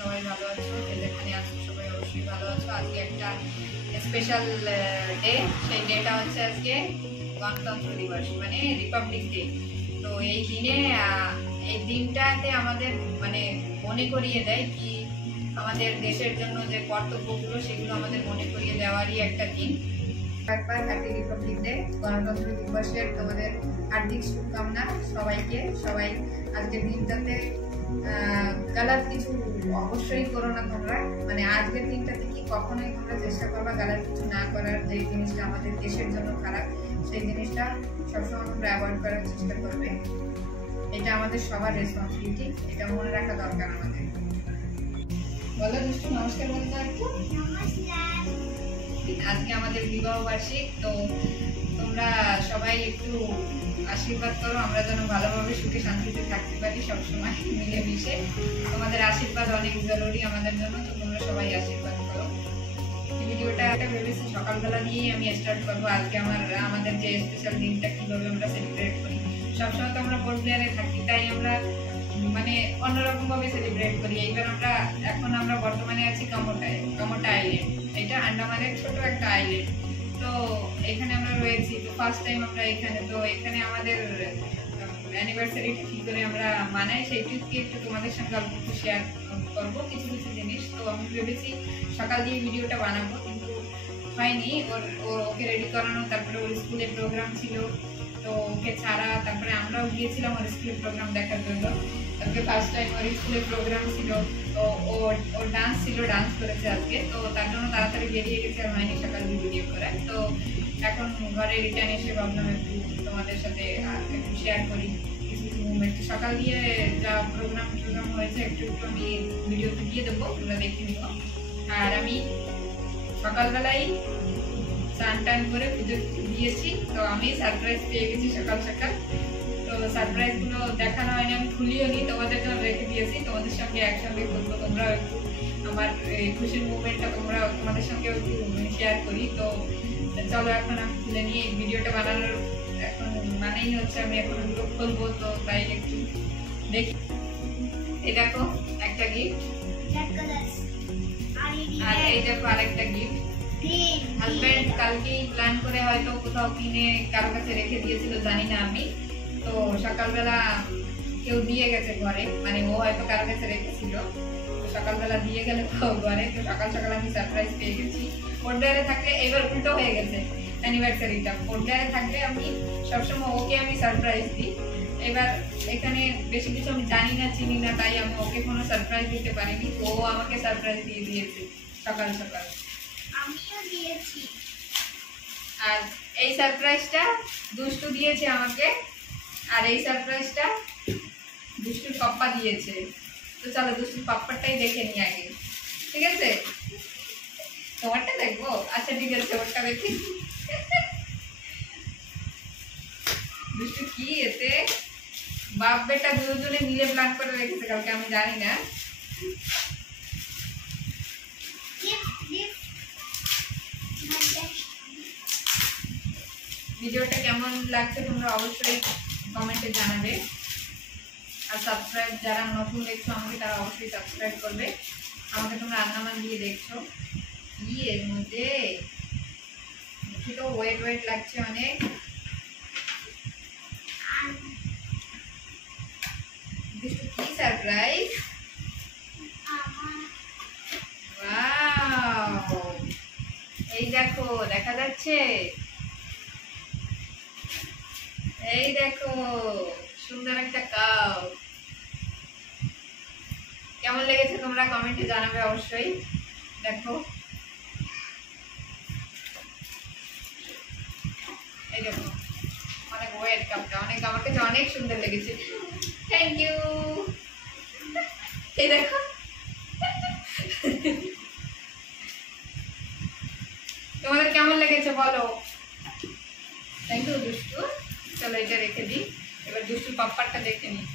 সবাই ভালো আছো, যে যেখানে আছো সবাই অবশ্যই ভালো আছো। আজকে একটা স্পেশাল ডে, সেই ডেটা হচ্ছে আজকে গণতন্ত্র দিবস, মানে রিপাবলিক ডে। তো এই দিনে এই দিনটাতে আমাদের মানে মনে করিয়ে দেয় কি আমাদের দেশের জন্য যে কর্তব্যগুলো সেগুলো আমাদের মনে করিয়ে দেওয়ারই একটা দিন। হ্যাপি রিপাবলিক ডে, গণতন্ত্র দিবসের তোমাদের হার্দিক শুভকামনা সবাইকে। সবাই আজকের দিনটাতে গালাত কিছু অবশ্যই করো না তোমরা, মানে আজকের দিনটাতে কি কখনোই তোমরা চেষ্টা করবা গালাত কিছু না করার। যে জিনিসটা আমাদের দেশের জন্য খারাপ সেই জিনিসটা সবসময় তোমরা অ্যাভয়েড করার চেষ্টা করবে। এটা আমাদের সবার রেসপন্সিবিলিটি, এটা মনে রাখা দরকার আমাদের। বলো দুষ্টু, নমস্কার বলতে একটু। আজকে আমাদের বিবাহ বার্ষিক, তো তোমরা সবাই একটু আশীর্বাদ করো আমরা যেন ভালোভাবে সুখে শান্তিতে থাকতে পারি সবসময় মিলেমিশে। তোমাদের আশীর্বাদ অনেক জরুরি আমাদের জন্য, তো তোমরা সবাই আশীর্বাদ করো। ভিডিওটা একটা ভেবেছি সকালবেলা দিয়েই আমি স্টার্ট করবো। আজকে আমাদের যে স্পেশাল দিনটা কিভাবে আমরা সেলিব্রেট করি। সবসময় তো আমরা বোর্ডে থাকি, তাই আমরা মানে অন্যরকম ভাবে সেলিব্রেট করি। এইবার আমরা বর্তমানে আছি কামোটা আইল্যান্ড। এটা আন্দামানের ছোট একটা আইল্যান্ড। তো এখানে আমরা রয়েছি, তো ফার্স্ট টাইম আমরা এখানে। তো এখানে আমাদের অ্যানিভার্সারিটা কি করে আমরা মানাই সেইটুকু একটু তোমাদের সঙ্গে অল্প একটু শেয়ার করবো কিছু কিছু জিনিস। তো আমি ভেবেছি সকাল দিয়ে ভিডিওটা বানাবো, কিন্তু হয়নি। ওকে রেডি করানো, তারপরে ওর স্কুলে প্রোগ্রাম ছিল, তো ওকে ছাড়া তারপরে আমরাও গিয়েছিলাম ওর স্কুলের প্রোগ্রাম দেখার জন্য। আজকে ফার্স্ট টাইম ওর স্কুলের প্রোগ্রাম ছিল, তো ওর ডান্স ছিল, ডান্স করেছে আজকে। তো তার জন্য তাড়াতাড়ি বেরিয়ে গেছে, আর হয়নি সকাল ভিডিও করার। তো এখন ঘরে রিটার্ন এসে ভাবলাম একটু তোমাদের সাথে একটু শেয়ার করি কিছু কিছু মুভমেন্ট। সকাল দিয়ে যা প্রোগ্রাম হয়েছে একটু একটু আমি ভিডিওতে দিয়ে দেবো, তোমরা দেখে নিও। আর আমি সকালবেলায় স্নান টান করে পুজো দিয়েছি, তো আমি সারপ্রাইজ পেয়ে গেছি সকাল সকাল। তো সারপ্রাইজ গুলো দেখানো হয়নি, আমি খুলিও নি, তোমাদের জন্য রেখে দিয়েছি। তোমাদের সঙ্গে একসঙ্গে করবো, তোমরা একটু আমার খুশির মুভমেন্টটা তোমাদের সঙ্গে একটু শেয়ার করি। তো চলো এখন আমি খুলে নিয়ে ভিডিওটা বানানোর এখন মানেই হচ্ছে আমি এখন এগুলো খুলবো, তো তাই একটু দেখি। এই দেখো একটা গিফট, আর এই দেখো আরেকটা গিফট। হাজবেন্ড কালকেই প্ল্যান করে হয়তো কোথাও কিনে কারো কাছে রেখে দিয়েছিল, জানি না আমি। তো সকালবেলা কেউ দিয়ে গেছে ঘরে, মানে ও হয়তো কারো কাছে রেখেছিল, সকালবেলা দিয়ে গেলে ঘরে। তো সকাল সকাল আমি সারপ্রাইজ পেয়ে গেছি। পোর্টডারে থাকলে এবার উল্টো হয়ে গেছে অ্যানিভার্সারিটা। পোর্টডারে থাকলে আমি সবসময় ওকে আমি সারপ্রাইজ দিই। এবার এখানে বেশি কিছু আমি জানি না, চিনি না, তাই আমি ওকে কোনো সারপ্রাইজ দিতে পারিনি। তো ও আমাকে সারপ্রাইজ দিয়ে দিয়েছে সকাল সকাল। আমিও দিয়েছি। আর এই সারপ্রাইজটা দুষ্টু দিয়েছে আমাকে, আর এই সারপ্রাইজটা দুষ্টুর পাপ্পা দিয়েছে। তো চলো দুষ্টুর পাপ্পারটাই দেখে নিই আগে, ঠিক আছে? তোমারটা দেখবো? আচ্ছা ঠিক আছে, ওরটা দেখি। দুষ্টু কি এতে বাপ বেটা দুজনে মিলে প্ল্যান করে রেখেছে কালকে, আমি জানি না। ভিডিওটা কেমন লাগছে তোমরা অবশ্যই কমেন্টে জানাবে। আর সাবস্ক্রাইব যারা নতুন দেখছো আমাকে, তারা অবশ্যই সাবস্ক্রাইব করবে। আমাকে তোমরা আন্দামান দিয়ে দেখছো। কি এর মধ্যে দেখি তো, ওয়েট লাগছে অনেক। কি সারপ্রাইজ! ওয়াও, এই দেখো, দেখা যাচ্ছে? এই দেখো সুন্দর একটা কাপ। কেমন লেগেছে তোমরা কমেন্টে জানাবে অবশ্যই। দেখো এই দেখো, অনেক ওয়েট কাপটা, আমার কাছে অনেক সুন্দর লেগেছে। Thank you. এই দেখো তোমাদের কেমন লেগেছে বলো। থ্যাংক ইউ দুষ্টু। চলো এটা রেখে দিই, এবার দুষ্টু পাপ্পারটা দেখে নিই।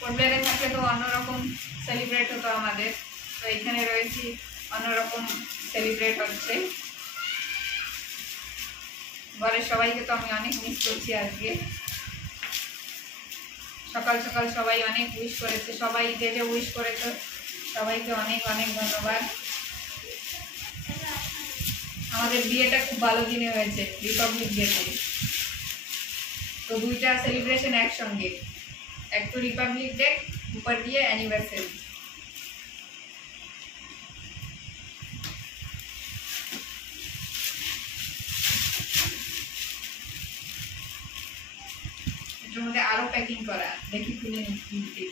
পোর্টব্লেয়ারে থাকলে তো অন্যরকম সেলিব্রেট হতো আমাদের, তো এখানে রয়েছি অন্যরকম সেলিব্রেট হচ্ছে। ঘরের সবাইকে তো আমি অনেক মিস করছি আজকে। সকাল সকাল সবাই অনেক উইশ করেছে, সবাই যে যে উইশ করেছে সবাইকে অনেক অনেক ধন্যবাদ। আমাদের বিয়েটা খুব ভালো দিনে হয়েছে, রিপাবলিক ডেতে। তো দুইটা সেলিব্রেশন একসঙ্গে, এক তো রিপাবলিক ডে, উপর দিয়ে অ্যানিভার্সারি। এটার মধ্যে আরো প্যাকিং করা, দেখি খুলে নিচ্ছি, দেখি।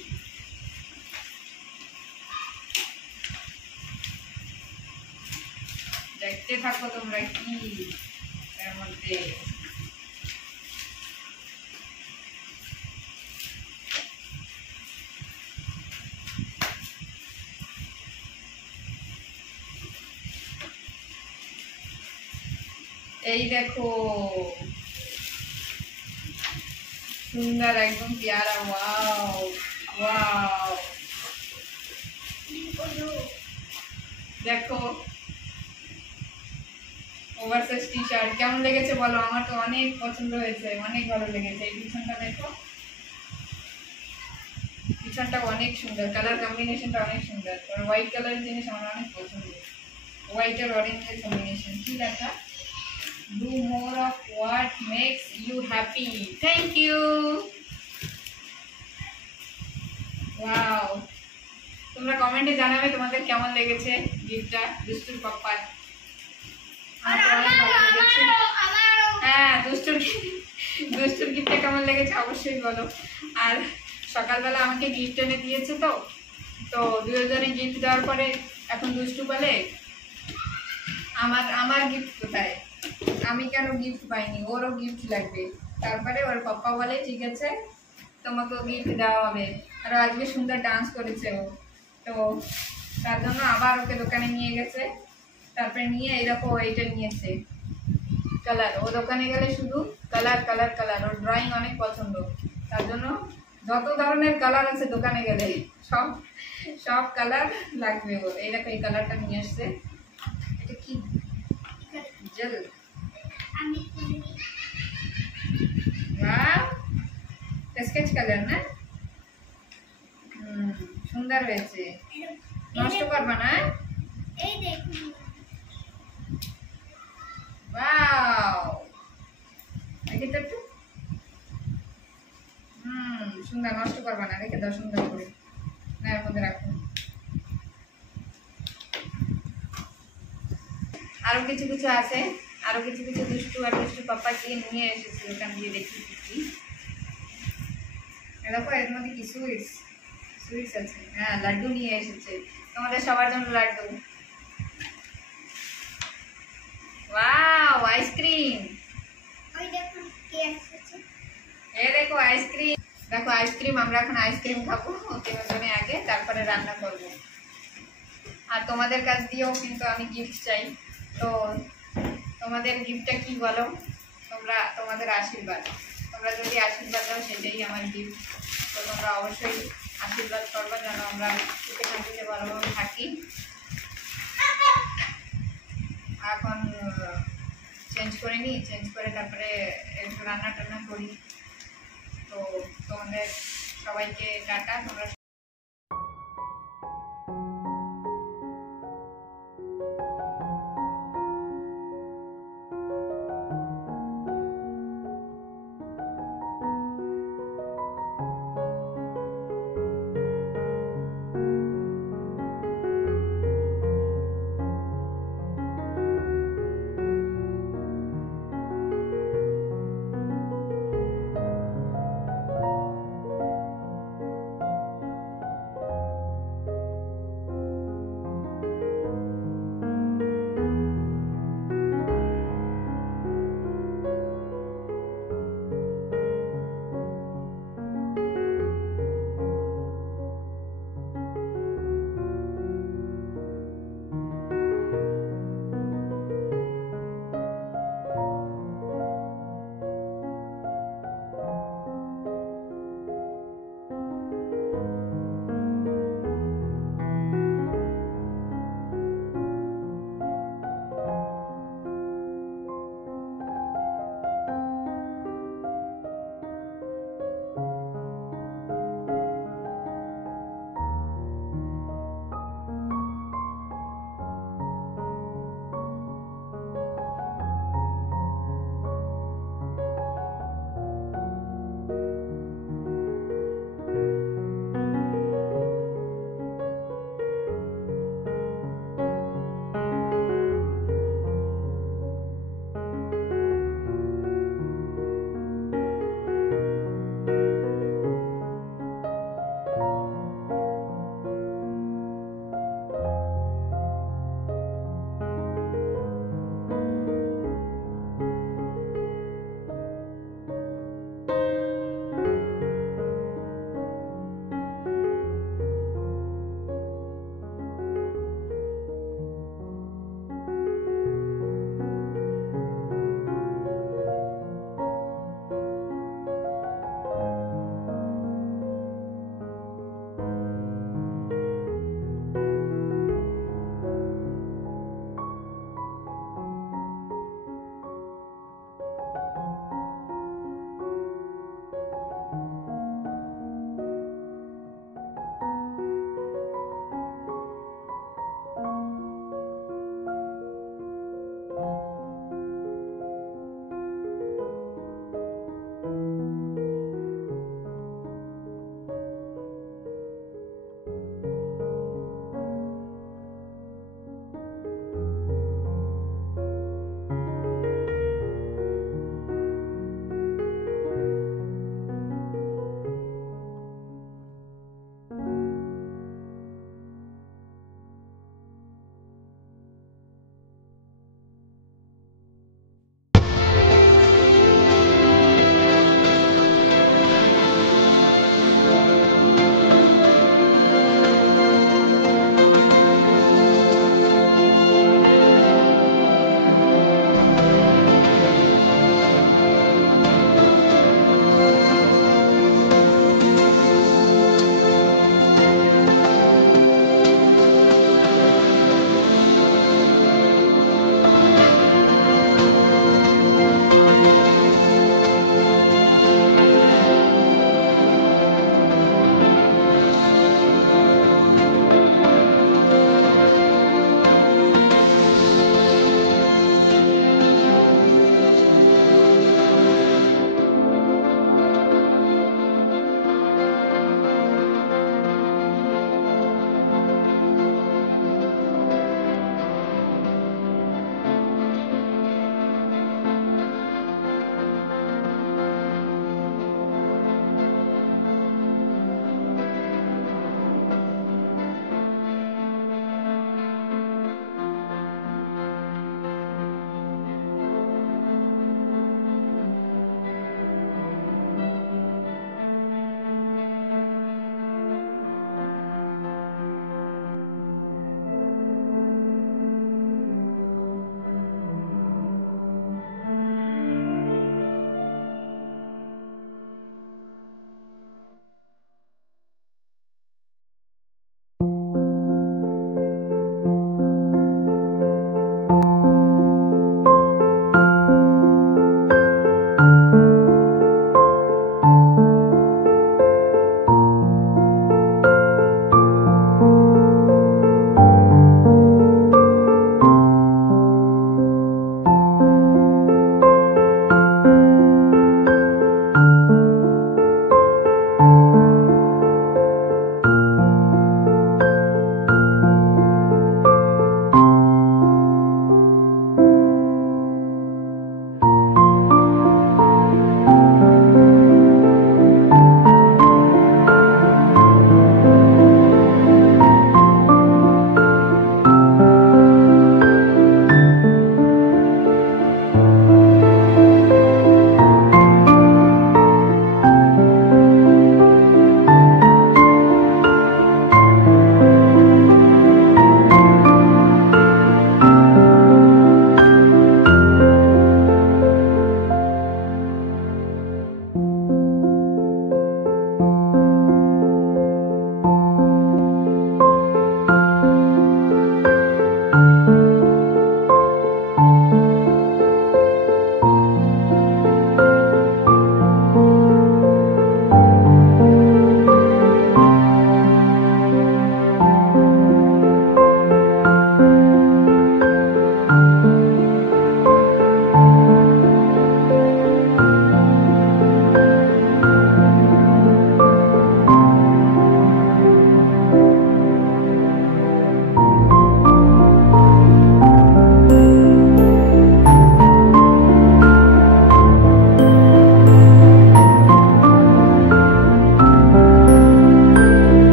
দেখতে থাকো তোমরা কি এর মধ্যে। এই দেখো সুন্দর একদম প্যারা, ওয়াও ওয়াও। দেখো ওভারসাইজ টি শার্ট কেমন লেগেছে বলো? আমার তো অনেক পছন্দ হয়েছে, অনেক ভালো লেগেছে। এই পিছনটা দেখো, পিছনটা অনেক সুন্দর, কালার কম্বিনেশনটা অনেক সুন্দর। আর হোয়াইট কালারের জিনিস আমার অনেক পছন্দ, হোয়াইট আর অরেঞ্জের কম্বিনেশন। কি লেখা? Do more of what makes you happy. Thank you. Wow. তোমরা কমেন্টে জানাবে তোমাদের কেমন লেগেছে গিফটটা দুষ্টুর পাপ্পার। হ্যাঁ, দুষ্টুর গিফটটা কেমন লেগেছে অবশ্যই বলো। আর সকালবেলা আমাকে গিফট এনে দিয়েছে, তো দুজনে গিফট দেওয়ার পরে এখন দুষ্টু বলে আমার গিফট কোথায়, আমি কেন গিফট পাইনি, ওরও গিফট লাগবে। তারপরে ওর পাপ্পা বলে ঠিক আছে তোমাকেও গিফট দেওয়া হবে। আর আজকে সুন্দর ডান্স করেছে ও, তো তার জন্য আবার ওকে দোকানে নিয়ে গেছে। তারপরে নিয়ে এরকম এইটা নিয়েছে কালার। ও দোকানে গেলে শুধু কালার কালার কালার, ওর ড্রয়িং অনেক পছন্দ। তার জন্য যত ধরনের কালার আছে দোকানে গেলে সব কালার লাগবে ওর। এই দেখো এই কালারটা নিয়ে আসছে, এটা কি জেল, স্কেচ কালার না? সুন্দর হয়েছে, নষ্ট করবা না? এই দেখুন, ওয়াও, দেখি তো একটু। সুন্দর, নষ্ট করবা না, রেখে দাও সুন্দর করে। না এর মধ্যে রাখো। আরো কিছু কিছু আছে, আরো কিছু কিছু দুষ্টু আর দুষ্টু পাপ্পা দিয়ে নিয়ে এসেছে ওখান দিয়ে, দেখি কি। দেখো এর মধ্যে কি সুইটস আছে। হ্যাঁ, লাড্ডু নিয়ে এসেছে তোমাদের সবার জন্য, লাড্ডু। Wow, ice cream. ওই দেখুন কে এসেছে। এ দেখো আইসক্রিম, দেখো আইসক্রিম। আমরা এখন আইসক্রিম খাবো তিনজনে আগে, তারপরে রান্না করব। আর তোমাদের কাছ দিয়েও কিন্তু আমি গিফট চাই। তো তোমাদের গিফটটা কি বলো? তোমাদের আশীর্বাদ, তোমরা যদি আশীর্বাদ দাও সেটাই আমার গিফট। তো তোমরা অবশ্যই আশীর্বাদ করবা যেন আমরা সুখে শান্তিতে ভালোভাবে থাকি। এখন চেঞ্জ করে নিই, চেঞ্জ করে তারপরে একটু রান্না টান্না করি। তো তোমাদের সবাইকে টাটা। তোমরা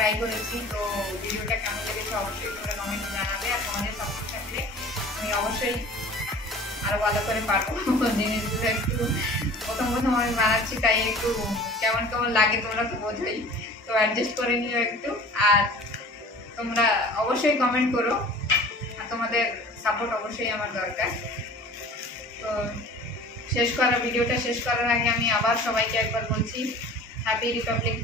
ট্রাই করেছি। তো ভিডিওটা কেমন লেগেছে অবশ্যই তোমরা কমেন্টে জানাবে, আর তোমাদের সাপোর্ট থাকলে আমি অবশ্যই আরো ভালো করে পারবো। জিনিসগুলো একটু প্রথম আমি বানাচ্ছি, তাই একটু কেমন কেমন লাগে তোমরা তো বোঝোই, তো অ্যাডজাস্ট করে নিও একটু। আর তোমরা অবশ্যই কমেন্ট করো, আর তোমাদের সাপোর্ট অবশ্যই আমার দরকার। তো ভিডিওটা শেষ করার আগে আমি আবার সবাইকে একবার বলছি হ্যাপি রিপাবলিক ডে।